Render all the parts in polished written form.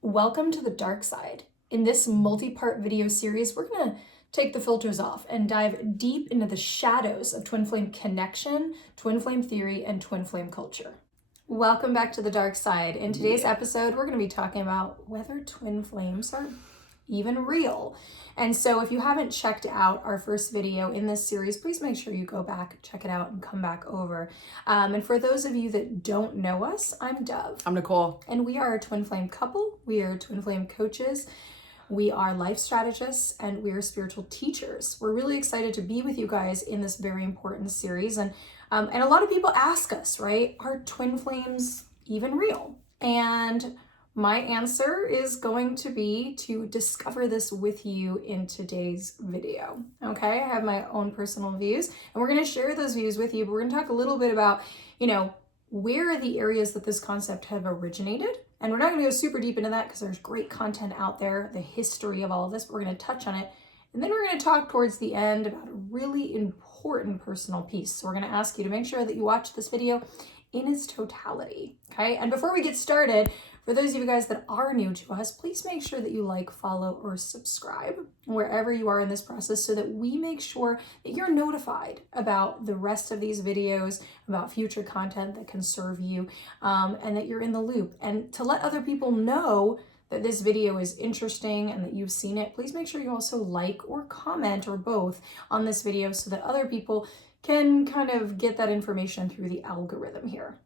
Welcome to the dark side. In this multi-part video series, we're going to take the filters off and dive deep into the shadows of twin flame connection, twin flame theory, and twin flame culture. Welcome back to the dark side. In today's episode, we're going to be talking about whether twin flames are even real. And so if you haven't checked out our first video in this series, please make sure you go back, check it out, and come back over. And for those of you that don't know us, I'm Dove. I'm Nicole. And we are a twin flame couple. We are twin flame coaches. We are life strategists, and we are spiritual teachers. We're really excited to be with you guys in this very important series. And a lot of people ask us, right, are twin flames even real? And my answer is going to be to discover this with you in today's video. Okay, I have my own personal views, and we're going to share those views with you. But we're going to talk a little bit about, where are the areas that this concept have originated? And we're not going to go super deep into that because there's great content out there, the history of all of this, but we're going to touch on it. And then we're going to talk towards the end about a really important personal piece. So we're going to ask you to make sure that you watch this video in its totality, okay? And before we get started, for those of you guys that are new to us, please make sure that you like, follow, or subscribe wherever you are in this process so that we make sure that you're notified about the rest of these videos, about future content that can serve you, and that you're in the loop. And to let other people know that this video is interesting and that you've seen it, please make sure you also like or comment or both on this video so that other people can kind of get that information through the algorithm here.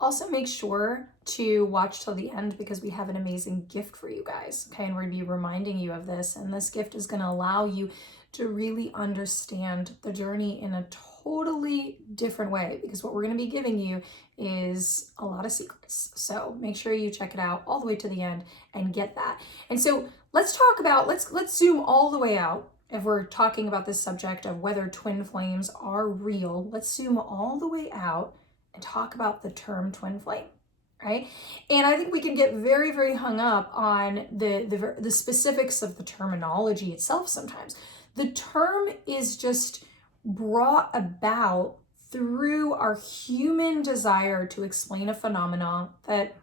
Also, make sure to watch till the end because we have an amazing gift for you guys, okay? And we're gonna be reminding you of this, and this gift is gonna allow you to really understand the journey in a totally different way, because what we're gonna be giving you is a lot of secrets. So make sure you check it out all the way to the end and get that. And so let's talk about, let's zoom all the way out. If we're talking about this subject of whether twin flames are real, let's zoom all the way out and talk about the term twin flame, right? And I think we can get very, very hung up on the specifics of the terminology itself sometimes. The term is just brought about through our human desire to explain a phenomenon that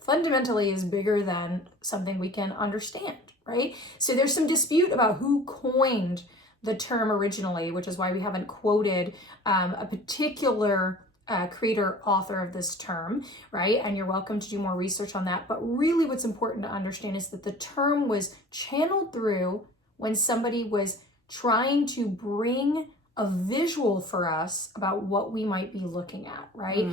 fundamentally is bigger than something we can understand, right? So there's some dispute about who coined the term originally, which is why we haven't quoted a particular creator, author of this term, right? And you're welcome to do more research on that. But really what's important to understand is that the term was channeled through when somebody was trying to bring a visual for us about what we might be looking at, right?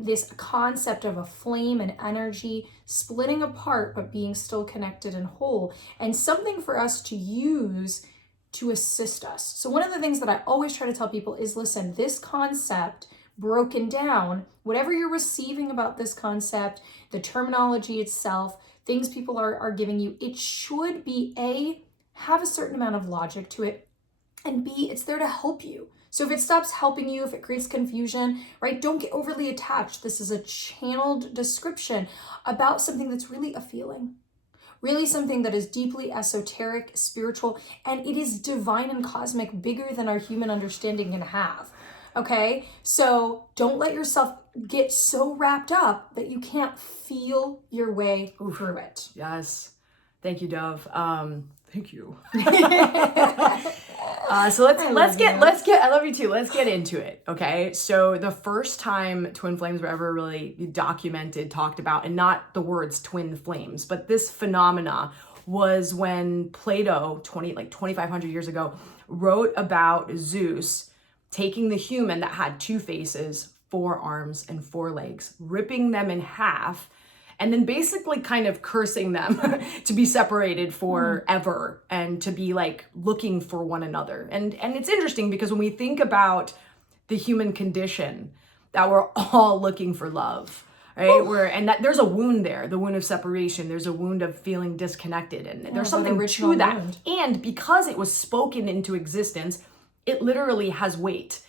This concept of a flame and energy splitting apart, but being still connected and whole, and something for us to use to assist us. So one of the things that I always try to tell people is, listen, this concept broken down, whatever you're receiving about this concept, the terminology itself, things people are giving you, it should be A, have a certain amount of logic to it, and B, it's there to help you. So if it stops helping you, if it creates confusion, right, don't get overly attached. This is a channeled description about something that's really a feeling, really something that is deeply esoteric, spiritual, and it is divine and cosmic, bigger than our human understanding can have. Okay, so don't let yourself get so wrapped up that you can't feel your way through it. Yes. Thank you, Dove. Thank you. So let's get, I love you too. Let's get into it. Okay. So the first time twin flames were ever really documented, talked about, and not the words twin flames, but this phenomena was when Plato, 2,500 years ago, wrote about Zeus taking the human that had two faces, 4 arms and 4 legs, ripping them in half, and then basically kind of cursing them to be separated forever and to be like looking for one another. And it's interesting because when we think about the human condition, that we're all looking for love, right? That there's a wound there, the wound of separation. There's a wound of feeling disconnected, and there's something to that. Wound. And because it was spoken into existence, it literally has weight.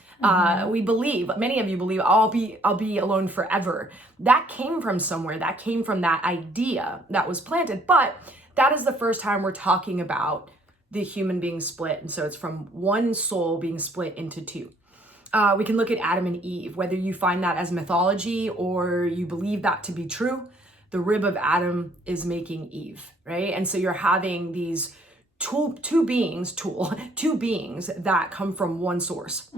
We believe, many of you believe, I'll be alone forever. That came from somewhere. That came from that idea that was planted. But that is the first time we're talking about the human being split. And so it's from one soul being split into 2. We can look at Adam and Eve, whether you find that as mythology or you believe that to be true. the rib of Adam is making Eve, right? And so you're having these two beings that come from one source.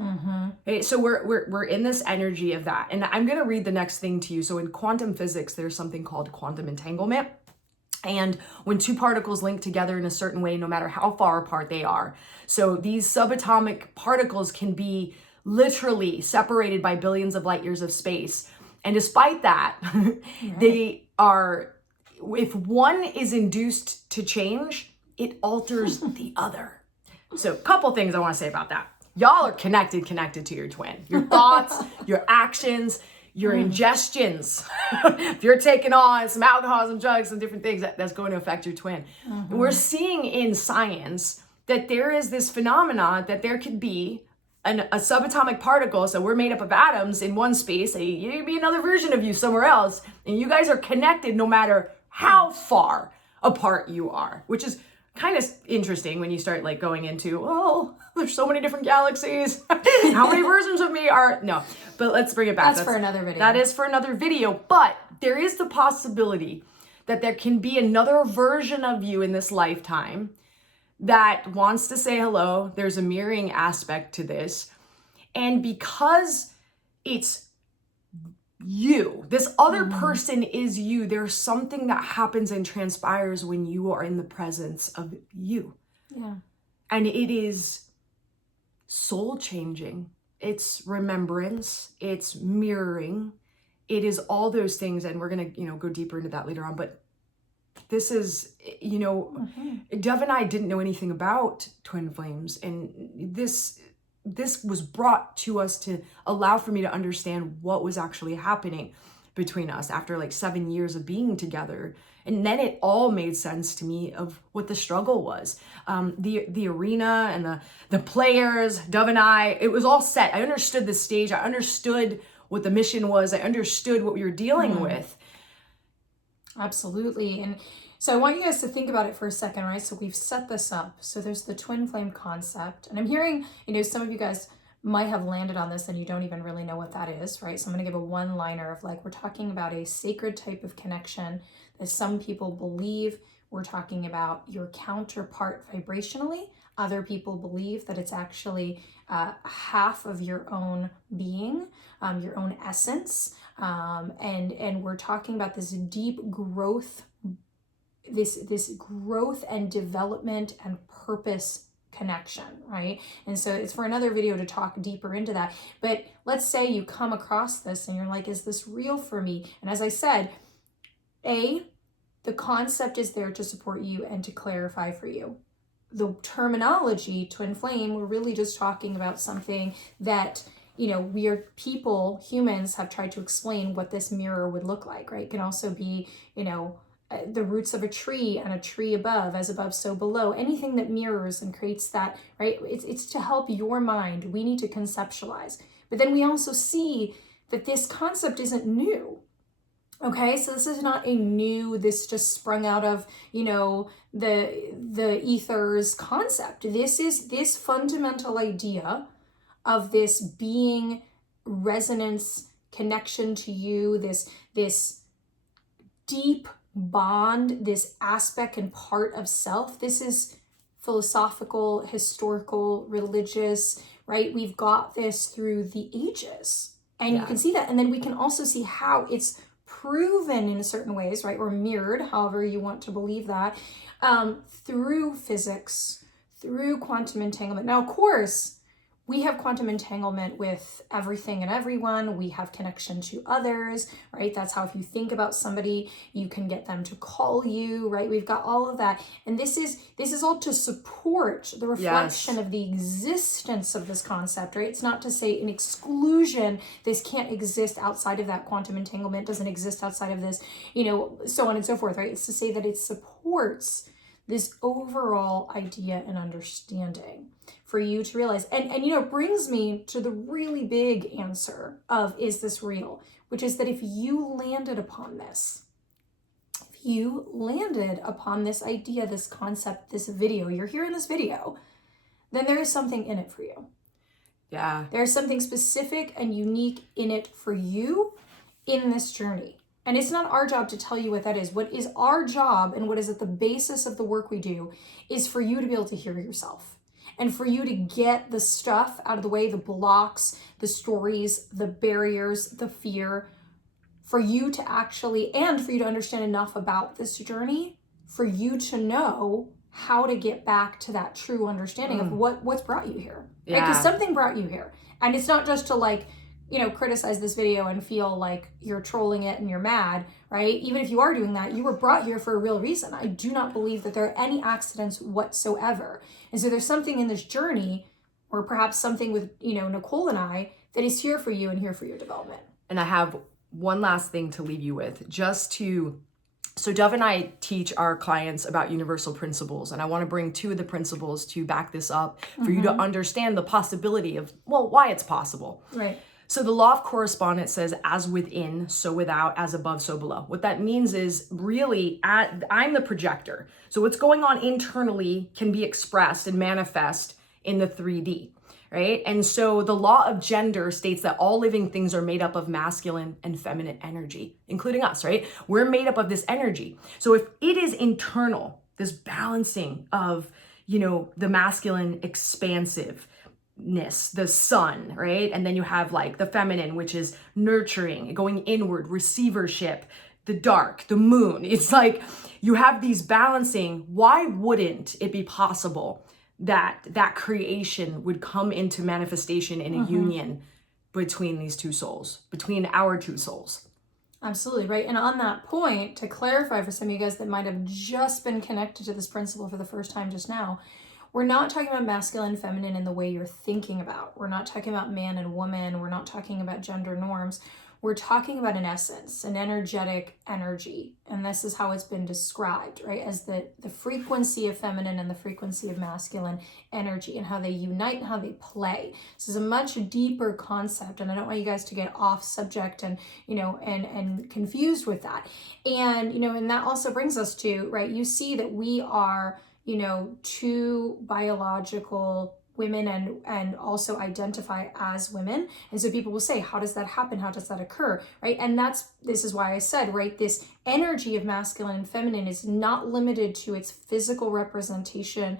Okay, so we're in this energy of that. And I'm going to read the next thing to you. So in quantum physics, there's something called quantum entanglement. And when two particles link together in a certain way, no matter how far apart they are. So these subatomic particles can be literally separated by billions of light years of space. And despite that, they are, if one is induced to change, it alters the other. So a couple things I want to say about that. Y'all are connected to your twin. Your thoughts, your actions, your ingestions. If you're taking on some alcohol, some drugs, some different things, that's going to affect your twin. And we're seeing in science that there is this phenomena that there could be a subatomic particle. So we're made up of atoms in one space. You could be another version of you somewhere else. And you guys are connected no matter how far apart you are, which is kind of interesting when you start like going into, oh, there's so many different galaxies. How many versions of me are, no, but let's bring it back. That's for another video. That is for another video, but there is the possibility that there can be another version of you in this lifetime that wants to say hello. There's a mirroring aspect to this. And because it's you, this other person is you, there's something that happens and transpires when you are in the presence of you. Yeah. And it is soul changing. It's remembrance. It's mirroring. It is all those things. And we're going to, go deeper into that later on. But this is, Dove and I didn't know anything about twin flames. And this was brought to us to allow for me to understand what was actually happening between us after like 7 years of being together. And then it all made sense to me of what the struggle was. The arena and the players, Dove and I, it was all set. I understood the stage. I understood what the mission was. I understood what we were dealing with. Absolutely. And so I want you guys to think about it for a second, right? So we've set this up. So there's the twin flame concept. And I'm hearing, some of you guys might have landed on this and you don't even really know what that is, right? So I'm going to give a one-liner of like, we're talking about a sacred type of connection that some people believe. We're talking about your counterpart vibrationally. Other people believe that it's actually half of your own being, your own essence. And we're talking about this deep growth, this growth and development and purpose connection, right? And so it's for another video to talk deeper into that. But let's say you come across this and you're like, is this real for me? And as I said, the concept is there to support you and to clarify for you. The terminology, twin flame, we're really just talking about something that, we are people, humans have tried to explain what this mirror would look like, right? It can also be, the roots of a tree and a tree above, as above, so below, anything that mirrors and creates that, right? It's to help your mind. We need to conceptualize. But then we also see that this concept isn't new. Okay, so this is not this just sprung out of, the ethers concept. This is this fundamental idea of this being, resonance, connection to you, this deep bond, this aspect and part of self. This is philosophical, historical, religious, right? We've got this through the ages. And you can see that. And then we can also see how it's proven in certain ways, right? Or mirrored, however you want to believe that, through physics, through quantum entanglement. Now, of course, we have quantum entanglement with everything and everyone. We have connection to others, right? That's how if you think about somebody, you can get them to call you, right? We've got all of that. And this is all to support the reflection of the existence of this concept, right? It's not to say an exclusion, this can't exist outside of that. Quantum entanglement doesn't exist outside of this, so on and so forth, right? It's to say that it supports this overall idea and understanding for you to realize. And it brings me to the really big answer of, is this real? Which is that if you landed upon this idea, this concept, this video, you're here in this video, then there is something in it for you. Yeah. There's something specific and unique in it for you in this journey. And it's not our job to tell you what that is. What is our job and what is at the basis of the work we do is for you to be able to hear yourself and for you to get the stuff out of the way, the blocks, the stories, the barriers, the fear, for you to actually, and for you to understand enough about this journey, for you to know how to get back to that true understanding of what's brought you here. Yeah. Because something brought you here. And it's not just to like, criticize this video and feel like you're trolling it and you're mad, right? Even if you are doing that, you were brought here for a real reason. I do not believe that there are any accidents whatsoever. And so there's something in this journey, or perhaps something with, Nicole and I, that is here for you and here for your development. And I have one last thing to leave you with, so Dove and I teach our clients about universal principles, and I want to bring 2 of the principles to back this up for you to understand the possibility of, why it's possible. Right. So the law of correspondence says, as within, so without, as above, so below. What that means is really, I'm the projector. So what's going on internally can be expressed and manifest in the 3D, right? And so the law of gender states that all living things are made up of masculine and feminine energy, including us, right? We're made up of this energy. So if it is internal, this balancing of, the masculine expansive, the sun, right? And then you have like the feminine, which is nurturing, going inward, receivership, the dark, the moon. It's like you have these balancing. Why wouldn't it be possible that creation would come into manifestation in a union between these 2 souls, between our 2 souls? Absolutely, right? And on that point, to clarify for some of you guys that might have just been connected to this principle for the first time just now, we're not talking about masculine and feminine in the way you're thinking about. We're not talking about man and woman. We're not talking about gender norms. We're talking about an essence, an energetic energy. And this is how it's been described, right? As the frequency of feminine and the frequency of masculine energy, and how they unite and how they play. This is a much deeper concept, and I don't want you guys to get off subject and, and confused with that. And, and that also brings us to, right, you see that we are, 2 biological women and also identify as women. And so people will say, how does that happen? How does that occur? Right? And this is why I said, right, this energy of masculine and feminine is not limited to its physical representation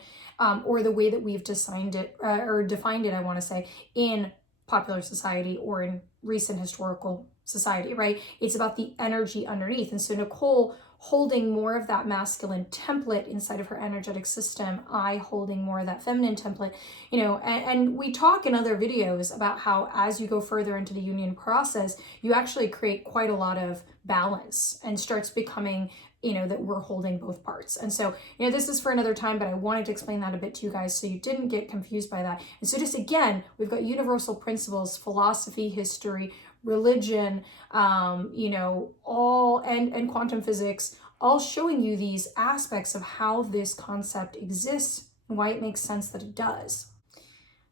or the way that we've defined it, I want to say, in popular society or in recent historical society, right? It's about the energy underneath. And so Nicole holding more of that masculine template inside of her energetic system, I holding more of that feminine template, and we talk in other videos about how as you go further into the union process, you actually create quite a lot of balance and starts becoming, that we're holding both parts. And so, this is for another time, but I wanted to explain that a bit to you guys so you didn't get confused by that. And so just again, we've got universal principles, philosophy, history, religion, all and quantum physics, all showing you these aspects of how this concept exists and why it makes sense that it does.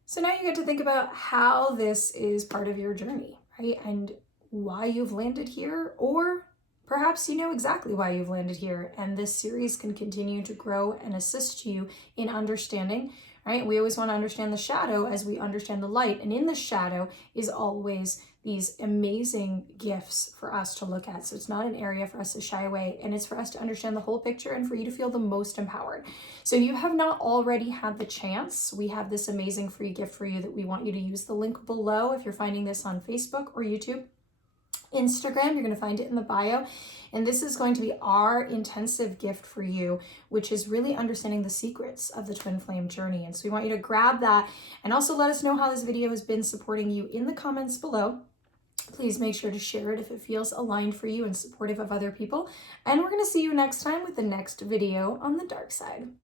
So now you get to think about how this is part of your journey, right? And why you've landed here, or perhaps you know exactly why you've landed here, and this series can continue to grow and assist you in understanding, right? We always want to understand the shadow as we understand the light, and in the shadow is always these amazing gifts for us to look at. So it's not an area for us to shy away, and it's for us to understand the whole picture and for you to feel the most empowered. So you have not already had the chance, we have this amazing free gift for you that we want you to use. The link below, if you're finding this on Facebook or YouTube, Instagram, you're going to find it in the bio. And this is going to be our intensive gift for you, which is really understanding the secrets of the twin flame journey. And so we want you to grab that and also let us know how this video has been supporting you in the comments below. Please make sure to share it if it feels aligned for you and supportive of other people. And we're going to see you next time with the next video on the dark side.